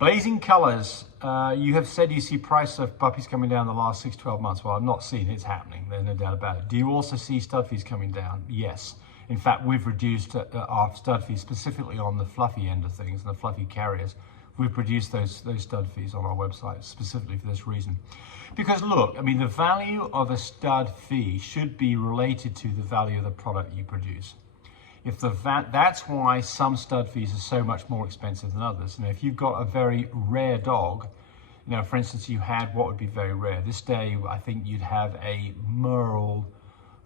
Blazing colors. You have said you see price of puppies coming down the last 6 to 12 months. Well, I'm not seeing it. It's happening. There's no doubt about it. Do you also see stud fees coming down? Yes. In fact, we've reduced our stud fees specifically on the fluffy end of things, and the fluffy carriers. We've reduced those stud fees on our website specifically for this reason. Because look, I mean, the value of a stud fee should be related to the value of the product you produce. That's why some stud fees are so much more expensive than others. And if you've got a very rare dog, you know, for instance, you had what would be very rare. This day, I think you'd have a Merle,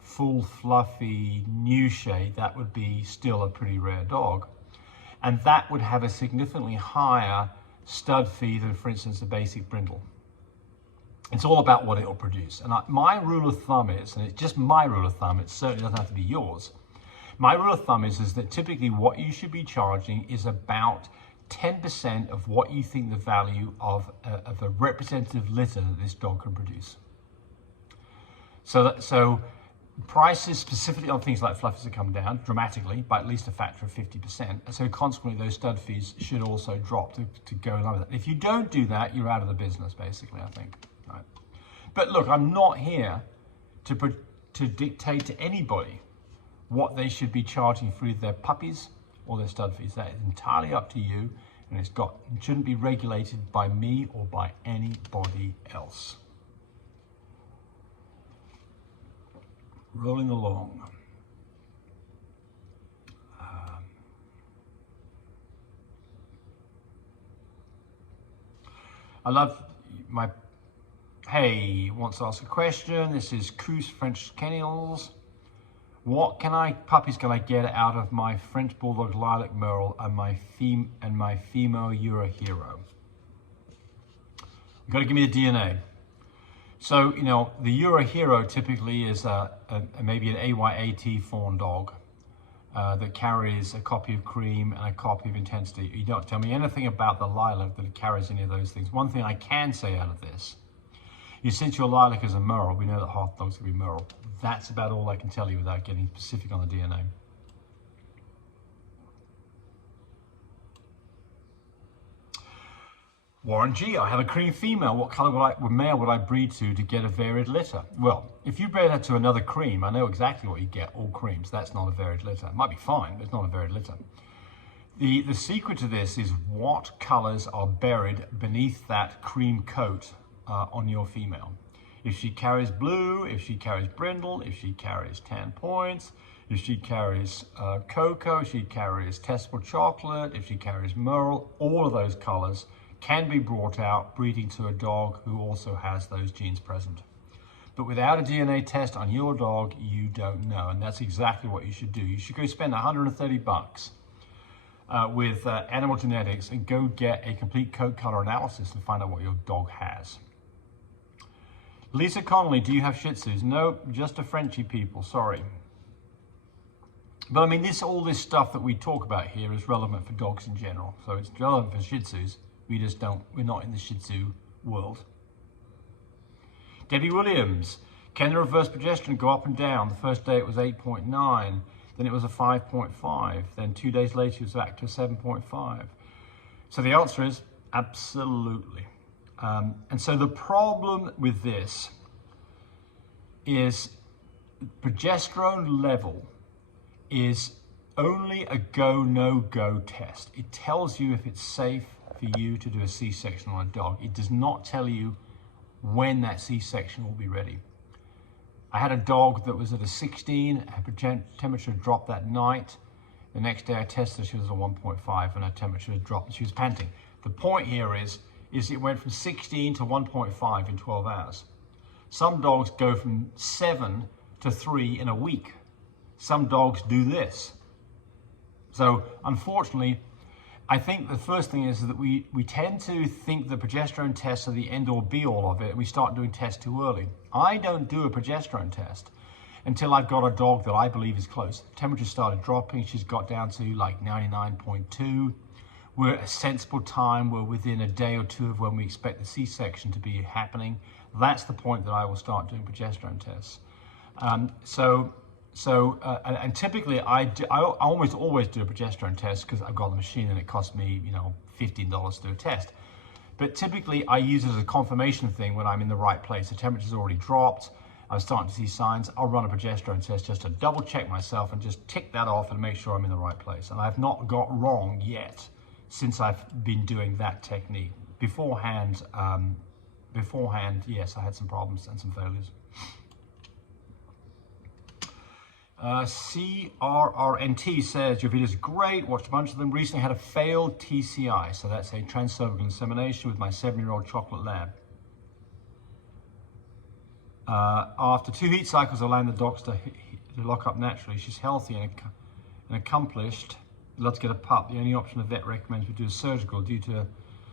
full fluffy new shade. That would be still a pretty rare dog. And that would have a significantly higher stud fee than, for instance, a basic brindle. It's all about what it will produce. And my rule of thumb is, and it's just my rule of thumb, it certainly doesn't have to be yours. My rule of thumb is that typically what you should be charging is about 10% of what you think the value of a representative litter that this dog can produce. So prices specifically on things like fluffies have come down dramatically by at least a factor of 50%. And so consequently, those stud fees should also drop to go along with it. If you don't do that, you're out of the business, basically, I think. Right? But look, I'm not here to dictate to anybody what they should be charging for either their puppies or their stud fees. That is entirely up to you, and it shouldn't be regulated by me or by anybody else. Rolling along. I love my, hey, wants to ask a question. This is Coos French Kennels. What puppies can I get out of my French Bulldog Lilac Merle and my female Euro Hero? You've got to give me the DNA. So, you know, the Euro Hero typically is maybe an AYAT fawn dog that carries a copy of cream and a copy of intensity. You don't tell me anything about the lilac that it carries any of those things. One thing I can say out of this is, since your lilac is a Merle, we know that half dogs can be Merle. That's about all I can tell you without getting specific on the DNA. Warren G, I have a cream female. What color male would I breed to get a varied litter? Well, if you bred her to another cream, I know exactly what you get, all creams. That's not a varied litter. It might be fine, but it's not a varied litter. The secret to this is what colors are buried beneath that cream coat on your female. If she carries blue, if she carries brindle, if she carries tan points, if she carries cocoa, if she carries testable chocolate, if she carries Merle, all of those colors can be brought out breeding to a dog who also has those genes present. But without a DNA test on your dog, you don't know, and that's exactly what you should do. You should go spend 130 bucks with animal genetics and go get a complete coat color analysis and find out what your dog has. Lisa Connolly, do you have Shih Tzus? No, just a Frenchie, people, sorry. But I mean, all this stuff that we talk about here is relevant for dogs in general. So it's relevant for Shih Tzus. We're not in the Shih Tzu world. Debbie Williams, can the reverse progesterone go up and down? The first day it was 8.9, then it was a 5.5, then 2 days later it was back to a 7.5. So the answer is absolutely. And so the problem with this is progesterone level is only a go, no go test. It tells you if it's safe for you to do a C-section on a dog. It does not tell you when that C-section will be ready. I had a dog that was at a 16, her temperature dropped that night. The next day I tested, she was a 1.5 and her temperature had dropped and she was panting. The point here is it went from 16 to 1.5 in 12 hours. Some dogs go from 7 to 3 in a week. Some dogs do this. So unfortunately, I think the first thing is that we tend to think the progesterone tests are the end or be all of it, and we start doing tests too early. I don't do a progesterone test until I've got a dog that I believe is close. Temperature started dropping, she's got down to like 99.2. We're at a sensible time, we're within a day or two of when we expect the C-section to be happening. That's the point that I will start doing progesterone tests. And typically I almost always do a progesterone test because I've got the machine and it costs me, $15 to do a test. But typically I use it as a confirmation thing when I'm in the right place. The temperature's already dropped, I'm starting to see signs. I'll run a progesterone test just to double check myself and just tick that off and make sure I'm in the right place. And I've not got wrong yet since I've been doing that technique. Beforehand, yes, I had some problems and some failures. CRRNT says, your video is great, watched a bunch of them. Recently had a failed TCI, so that's a transcervical insemination with my 7-year-old chocolate lab. After 2 heat cycles, I allowed the dogs to lock up naturally. She's healthy and accomplished. I'd love to get a pup. The only option the vet recommends we do is surgical due to a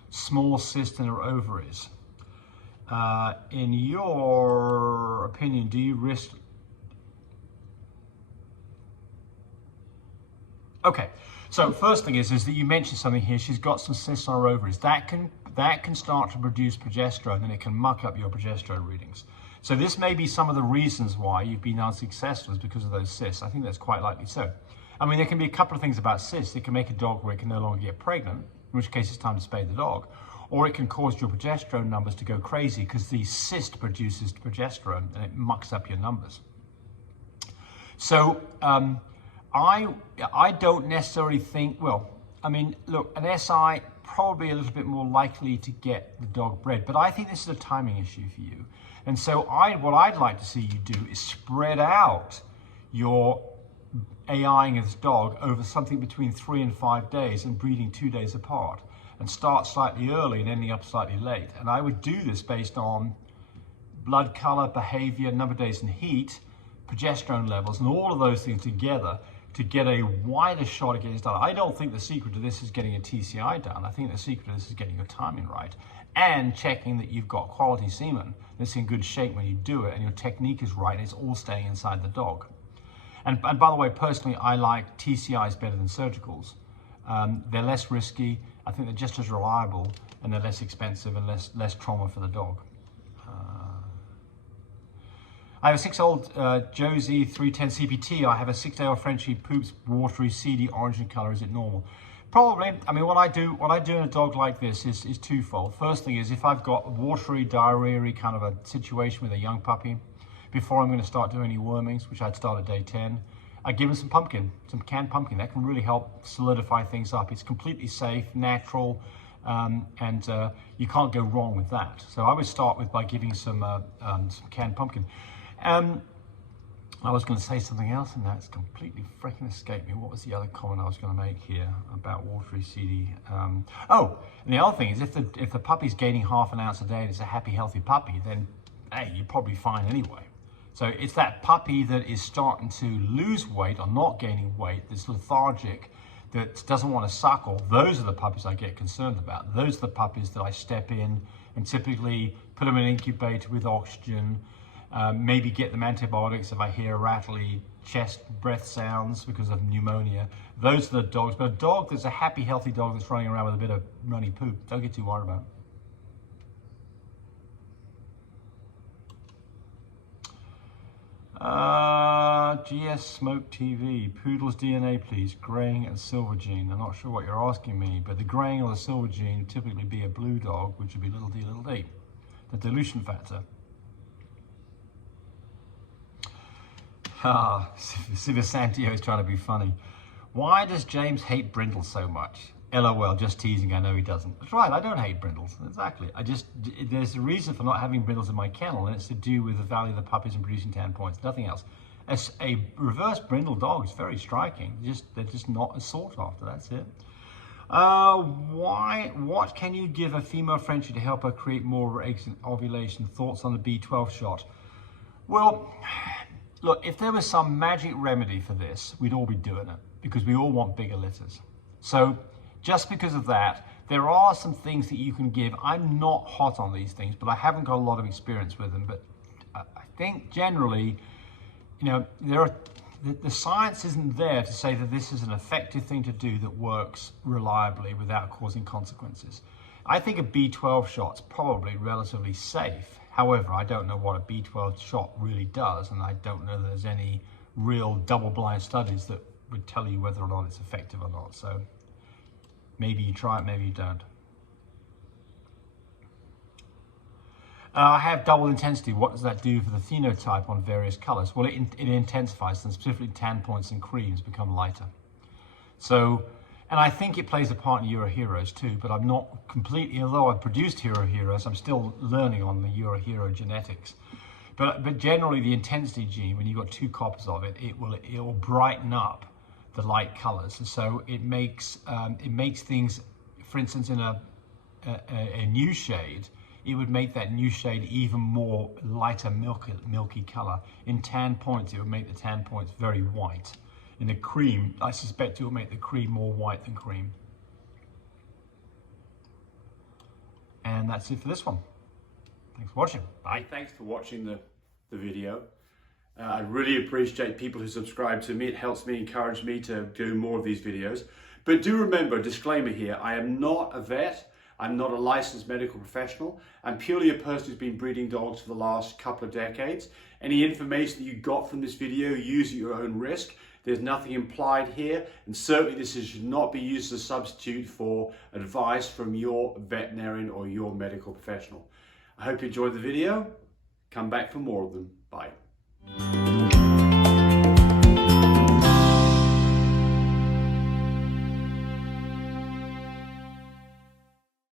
small cyst in her ovaries. In your opinion, do you risk... Okay, so first thing is that you mentioned something here. She's got some cysts on her ovaries. That can start to produce progesterone, and it can muck up your progesterone readings. So this may be some of the reasons why you've been unsuccessful, is because of those cysts. I think that's quite likely so. I mean, there can be a couple of things about cysts. It can make a dog where it can no longer get pregnant, in which case it's time to spay the dog. Or it can cause your progesterone numbers to go crazy because the cyst produces progesterone and it mucks up your numbers. So I don't necessarily think, well, I mean, look, an SI probably a little bit more likely to get the dog bred, but I think this is a timing issue for you. And so what I'd like to see you do is spread out your AIing of this dog over something between 3 and 5 days and breeding 2 days apart, and start slightly early and ending up slightly late. And I would do this based on blood color, behavior, number of days in heat, progesterone levels, and all of those things together to get a wider shot at getting this done. I don't think the secret to this is getting a TCI done. I think the secret to this is getting your timing right and checking that you've got quality semen that's in good shape when you do it and your technique is right and it's all staying inside the dog. And by the way, personally, I like TCIs better than surgicals. They're less risky. I think they're just as reliable and they're less expensive and less trauma for the dog. I have a 6-year-old Josie 310 CPT. I have a 6-day-old Frenchie, poops watery, seedy, orange in color. Is it normal? Probably. I mean, what I do in a dog like this is twofold. First thing is, if I've got watery, diarrhea kind of a situation with a young puppy, before I'm going to start doing any wormings, which I'd start at day 10, I give him some pumpkin, some canned pumpkin. That can really help solidify things up. It's completely safe, natural, and you can't go wrong with that. So I would start by giving some canned pumpkin. I was going to say something else, and that's completely freaking escaped me. What was the other comment I was going to make here about watery, seedy? Oh, and the other thing is, if the puppy's gaining half an ounce a day and it's a happy, healthy puppy, then hey, you're probably fine anyway. So it's that puppy that is starting to lose weight or not gaining weight, that's lethargic, that doesn't want to suckle. Those are the puppies I get concerned about. Those are the puppies that I step in and typically put them in an incubator with oxygen. Maybe get them antibiotics if I hear rattly chest breath sounds because of pneumonia. Those are the dogs. But a dog that's a happy, healthy dog that's running around with a bit of runny poop, don't get too worried about it. GS Smoke TV, Poodle's DNA please, graying and silver gene. I'm not sure what you're asking me, but the graying or the silver gene would typically be a blue dog, which would be little d. The dilution factor. Santio is trying to be funny. Why does James hate brindles so much? LOL, just teasing, I know he doesn't. That's right, I don't hate brindles, exactly. There's a reason for not having brindles in my kennel, and it's to do with the value of the puppies in producing 10 points, nothing else. As a reverse brindle dog is very striking. They're just not as sought after, that's it. What can you give a female Frenchie to help her create more eggs and ovulation? Thoughts on the B12 shot? Well, look, if there was some magic remedy for this, we'd all be doing it because we all want bigger litters. So just because of that, there are some things that you can give. I'm not hot on these things, but I haven't got a lot of experience with them. But I think generally, you know, the science isn't there to say that this is an effective thing to do that works reliably without causing consequences. I think a B12 shot's probably relatively safe. However, I don't know what a B12 shot really does, and I don't know there's any real double-blind studies that would tell you whether or not it's effective or not. So maybe you try it, maybe you don't. I have double intensity. What does that do for the phenotype on various colors? Well, it intensifies them, specifically tan points and creams become lighter. So, and I think it plays a part in Euro Heroes too, but I'm not completely, although I've produced Hero Heroes, I'm still learning on the Euro Hero genetics. But generally the intensity gene, when you've got 2 copies of it, it will brighten up the light colors. So it makes things, for instance, in a new shade, it would make that new shade even more lighter, milky color. In tan points, it would make the tan points very white. In the cream, I suspect it will make the cream more white than cream. And that's it for this one. Thanks for watching. Bye. Thanks for watching the video. I really appreciate people who subscribe to me. It helps me, encourage me to do more of these videos. But do remember, disclaimer here, I am not a vet. I'm not a licensed medical professional. I'm purely a person who's been breeding dogs for the last couple of decades. Any information that you got from this video, use at your own risk. There's nothing implied here, and certainly this should not be used as a substitute for advice from your veterinarian or your medical professional. I hope you enjoyed the video. Come back for more of them. Bye.